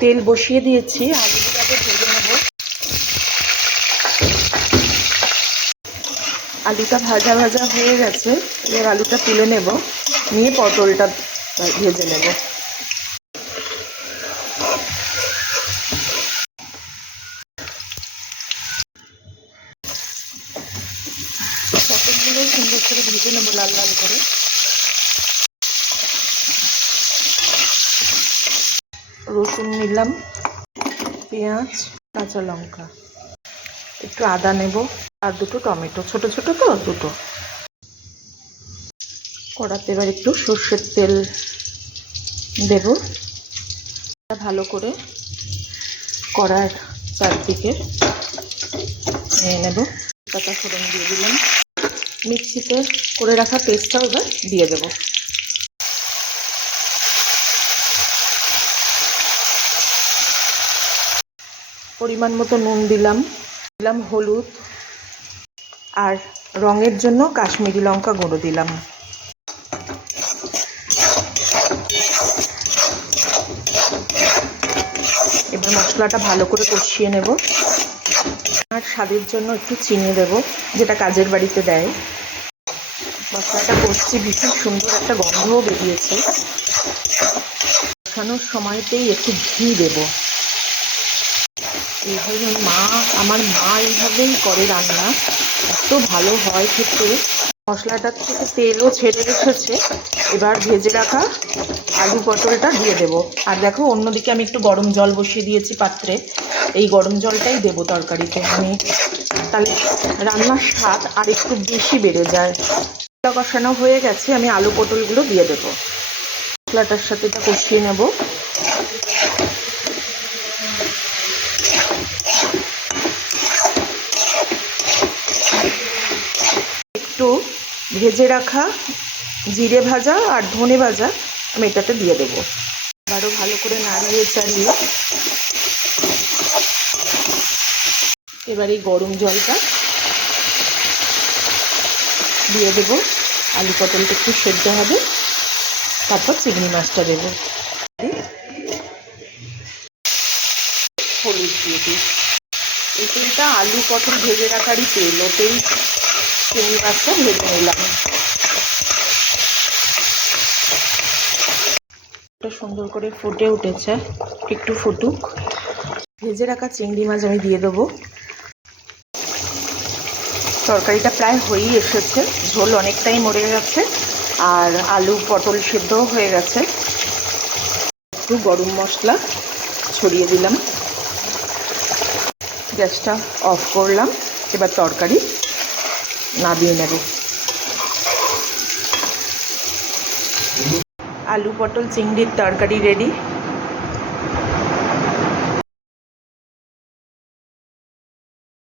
তেল বসিয়ে দিয়েছি আলুগুলো আগে ভেজে নেব। আলুটা ভাজা ভাজা হয়ে গেছে, এবার আলুটা তুলে নেব, নিয়ে পটলটা ভেজে নেব। পটলগুলো সুন্দর করে ভেজে নেব লাল লাল করে। নিলাম পেঁয়াজ, কাঁচা লঙ্কা। একটু আদা নেব আর দুটো টমেটো। ছোট ছোট তো, দুটো। কড়াতে এবার একটু সর্ষের তেল দেব। ভালো করে কড়ার চারদিকে নিয়ে নেব। পাতা ফোড়ন দিয়ে দিলাম। মিক্সিতে করে রাখা পেস্টটাও এবার দিয়ে দেবো। পরিমাণ মতো নুন দিলাম। দিলাম হলুদ আর রঙের জন্য কাশ্মীরি লঙ্কা গুঁড়ো দিলাম। এবার মশলাটা ভালো করে কষিয়ে নেব। আর স্বাদের জন্য একটু চিনি দেব, যেটা কাজের বাড়িতে দেয়। মশলাটা কষছি, ভীষণ সুন্দর একটা গন্ধও বেরিয়েছে। কষানোর সময়তেই একটু ঘি দেবো। এইভাবে মা, আমার মা এইভাবেই করে রান্না। এত ভালো হয় খেতে। মশলাটার থেকে তেলও ছেড়ে রেখেছে এবার ভেজে রাখা আলু পটলটা দিয়ে দেব। আর দেখো, অন্যদিকে আমি একটু গরম জল বসিয়ে দিয়েছি পাত্রে। এই গরম জলটাই দেবো তরকারিতে। আমি তাহলে রান্নার স্বাদ আর একটু বেশি বেড়ে যায়। কষানো হয়ে গেছে। আমি আলু পটলগুলো দিয়ে দেবো। মশলাটার সাথে এটা কষিয়ে নেব একটু ভেজে রাখা জিরে ভাজা আর ধনে ভাজা আমি এটাতে দিয়ে দেবো। আবারও ভালো করে নাড়িয়ে চালিয়ে এবার এই গরম জলটা দিয়ে দেব। আলু পটলটা একটু সেদ্ধ হবে। তারপর চিংড়ি মাছটা দেবো। হলুদ দিয়ে দিই। এই তেলটা আলু পটল ভেজে রাখারই তেল। ওতেই চিংড়ি মাছটা ভেজে নিলাম। সুন্দর করে ফুটে উঠেছে, একটু ফুটুক। ভেজে রাখা চিংড়ি মাছ আমি দিয়ে দেবো। তরকারিটা প্রায় হয়েই এসেছে, ঝোল অনেকটাই মরে গেছে, আর আলু পটল সেদ্ধও হয়ে গেছে। একটু গরম মশলা ছড়িয়ে দিলাম। গ্যাসটা অফ করলাম, এবার তরকারি। নামিয়ে নেব। আলু পটল চিংড়ির তরকারি রেডি